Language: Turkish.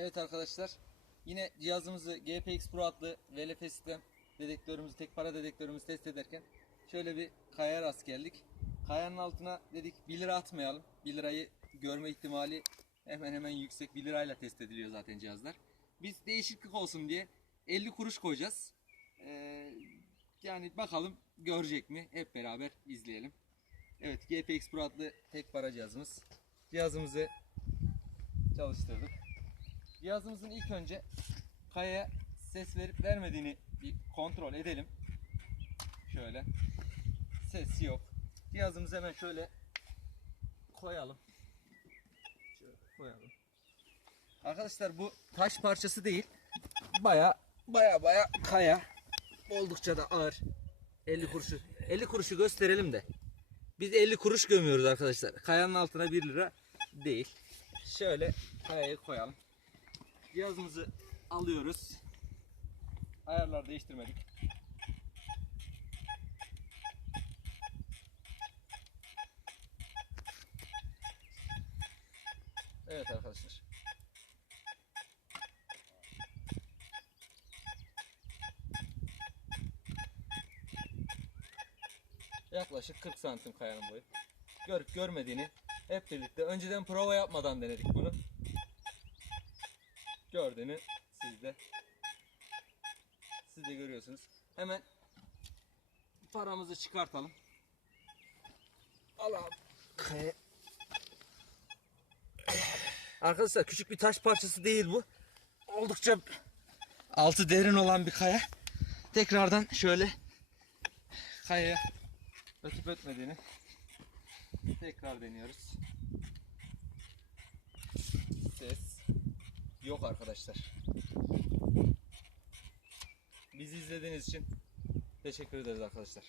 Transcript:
Evet arkadaşlar. Yine cihazımızı GPX Pro adlı VLF sistem dedektörümüzü, tek para dedektörümüzü test ederken şöyle bir kayaya rast geldik. Kayanın altına dedik 1 lira atmayalım. 1 lirayı görme ihtimali hemen hemen yüksek. 1 lirayla test ediliyor zaten cihazlar. Biz değişiklik olsun diye 50 kuruş koyacağız. Ee, yani bakalım görecek mi? Hep beraber izleyelim. Evet GPX Pro adlı tek para cihazımız. Cihazımızı çalıştırdık. Cihazımızın ilk önce kayaya ses verip vermediğini bir kontrol edelim. Şöyle. Ses yok. Cihazımızı hemen şöyle koyalım. Şöyle koyalım. Arkadaşlar bu taş parçası değil. Baya baya baya kaya. Oldukça da ağır. 50 kuruşu. 50 kuruşu gösterelim de. Biz 50 kuruş gömüyoruz arkadaşlar. Kayanın altına 1 lira değil. Şöyle kayayı koyalım. Cihazımızı alıyoruz. Ayarlar değiştirmedik. Evet arkadaşlar. Yaklaşık 40 santim kayanın boyu. Görüp görmediğini hep birlikte önceden prova yapmadan denedik bunu. Gördüğünü siz de siz de görüyorsunuz. Hemen paramızı çıkartalım. Al abi. Kaya- Arkadaşlar küçük bir taş parçası değil bu. Oldukça altı derin olan bir kaya. Tekrardan şöyle kayaya ötüp ötmediğini tekrar deniyoruz. Ses yok arkadaşlar. Bizi izlediğiniz için teşekkür ederiz arkadaşlar.